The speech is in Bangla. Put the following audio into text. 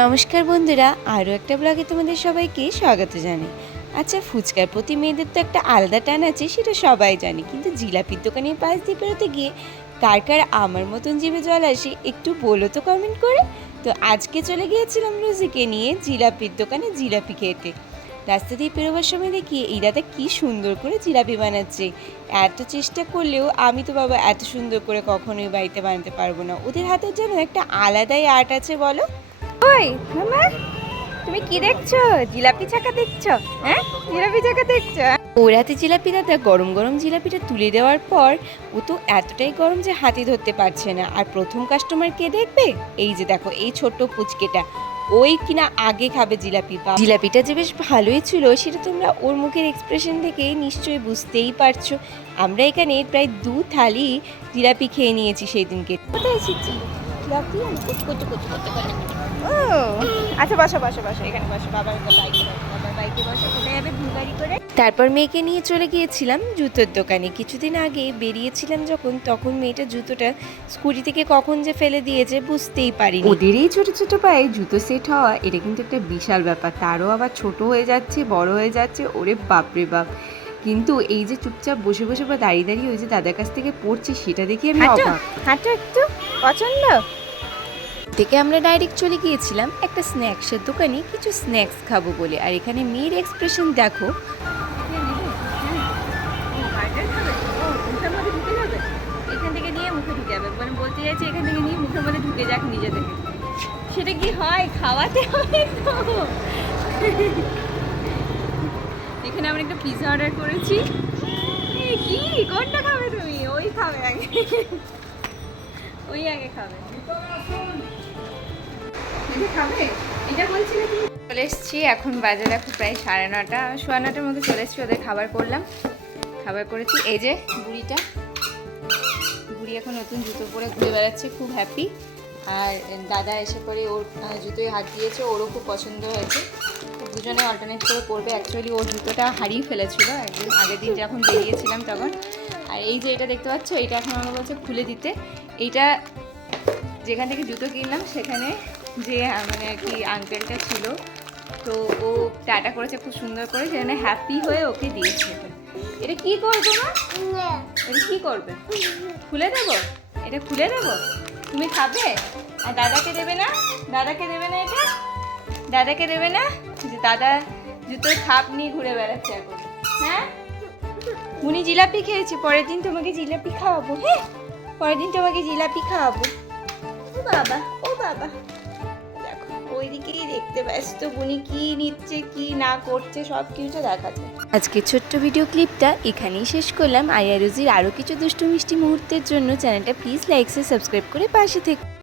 নমস্কার বন্ধুরা, আরও একটা ব্লগে তোমাদের সবাইকে স্বাগত জানাই। আচ্ছা, ফুচকার প্রতি মেয়েদের তো একটা আলাদা টান আছে, সেটা সবাই জানে। কিন্তু জিলাপির দোকানের পাশ দিয়ে বেরোতে গিয়ে কার কার আমার মতন জিভে জল আসে একটু বলো তো কমেন্ট করে। তো আজকে চলে গিয়েছিলাম রোজিকে নিয়ে জিলাপির দোকানে জিলাপি খেতে। রাস্তা দিয়ে পেরোবার সময় দেখি এই দাদা কী সুন্দর করে জিলাপি বানাচ্ছে। এত চেষ্টা করলেও আমি তো বাবা এত সুন্দর করে কখনোই বাড়িতে বানাতে পারবো না। ওদের হাতের যেন একটা আলাদাই আর্ট আছে বলো। ওই মামা, তুমি কি দেখছো? জিলাপি চাকা দেখছো? হ্যাঁ, জিলাপি চাকা দেখছো? ওর হাতে জিলাপি দাদা গরম গরম জিলাপিটা তুলে দেওয়ার পর ও তো এতটাই গরম যে হাতে ধরতে পারছে না। আর প্রথম কাস্টমার কে দেখবে? এই যে দেখো, এই ছোট্ট পুচকেটা, ওই কিনা আগে খাবে জিলাপি। জিলাপিটা যে বেশ ভালোই ছিল সেটা তোমরা ওর মুখের এক্সপ্রেশন থেকে নিশ্চয়ই বুঝতেই পারছো। আমরা এখানে প্রায় 2 থালি জিলাপি খেয়ে নিয়েছি সেই দিনকে। কোথায় এসেছি? জিলাপি করতে করতে করতে করতে। ও আচ্ছা, বসো বসো বসো, এখানে বসো। বাবার বাইকে বসো। কোথায় যাবে ভুল গাড়ি করে? তারপর মেয়েকে নিয়ে চলে গিয়েছিলাম জুতোর দোকানে। কিছুদিন আগে বেরিয়েছিলাম যখন, তখন মেয়েটা জুতোটা স্কুটি থেকে কখন যে ফেলে দিয়েছে বুঝতেই পারিনি। ওদের এই ছোটো ছোটো পায়ে জুতো সেট হওয়া এটা কিন্তু একটা বিশাল ব্যাপার। তারও আবার ছোট হয়ে যাচ্ছে, বড় হয়ে যাচ্ছে, ওরে বাপরে বাপ। কিন্তু এই যে চুপচাপ বসে বসে বা দাঁড়িয়ে দাঁড়িয়ে ওই যে দাদার কাছ থেকে পড়ছে, সেটা দেখে আমি অবাক। হাঁটো একটু, পছন্দ থেকে আমরা ডাইরেক্ট চলে গিয়েছিলাম একটা স্ন্যাক্সের দোকানে কিছু স্ন্যাক্স খাবো বলে। আর এখানে মেয়ের এক্সপ্রেশন দেখো। এখান থেকে নিয়ে মুখে ঢুকে যাবে, মানে বলতে চাইছে এখান থেকে নিয়ে মুখের মধ্যে ঢুকে যাক নিজে থেকে। সেটা কি হয়? খাওয়াতে হবে তো। এখানে আমরা একটা পিৎজা অর্ডার করেছি। কি কোনটা খাবে তুমি? ওই খাবে আগে, ওই আগে খাবে। চলে এসেছি, এখন বাজে দেখো প্রায় 9:30, 9:15 মধ্যে চলে এসেছি। ওদের খাবার করলাম, খাবার করেছি। এই যে বুড়ি এখন নতুন জুতো পরে ঘুরে বেড়াচ্ছে, খুব হ্যাপি। আর দাদা এসে পরে ওর জুতোয় হাত দিয়েছে, ওরও খুব পছন্দ হয়েছে। দুজনে অল্টারনেট করে পরবে। অ্যাকচুয়ালি ওর জুতোটা হারিয়ে ফেলেছিল একদিন আগের দিন যখন বেরিয়েছিলাম তখন। আর এই যে এটা দেখতে পাচ্ছ, এটা এখন আমার বলছে খুলে দিতে। এইটা যেখান থেকে জুতো কিনলাম সেখানে যে মানে আর কি আঙ্কেলটা ছিল, তো ও টাটা করেছে খুব সুন্দর করে, সেখানে হ্যাপি হয়ে ওকে দিয়েছে। এটা কি করবো না? এটা কি করবে? খুলে দেবো? এটা খুলে দেবো? তুমি খাবে? আর দাদাকে দেবে না? দাদাকে দেবে না? এটা দাদাকে দেবে না? যে দাদা জুতোর খাপ নিয়ে ঘুরে বেড়াচ্ছে এখন। হ্যাঁ, উনি জিলাপি খেয়েছে, পরের দিন তোমাকে জিলাপি খাওয়াবো। হ্যাঁ, পরের দিন তোমাকে জিলাপি খাওয়াবো। ও বাবা, ও বাবা, দেখো ওইদিকেই দেখতে ব্যস্ত। বুনি কি নিচ্ছে কি না করছে সব কিছু দেখাচ্ছে। আজকে ছোট্ট ভিডিও ক্লিপটা এখানেই শেষ করলাম। আয়া রোজির আরও কিছু দুষ্টু মিষ্টি মুহূর্তের জন্য চ্যানেলটা প্লিজ লাইক সাবস্ক্রাইব করে পাশে থেকে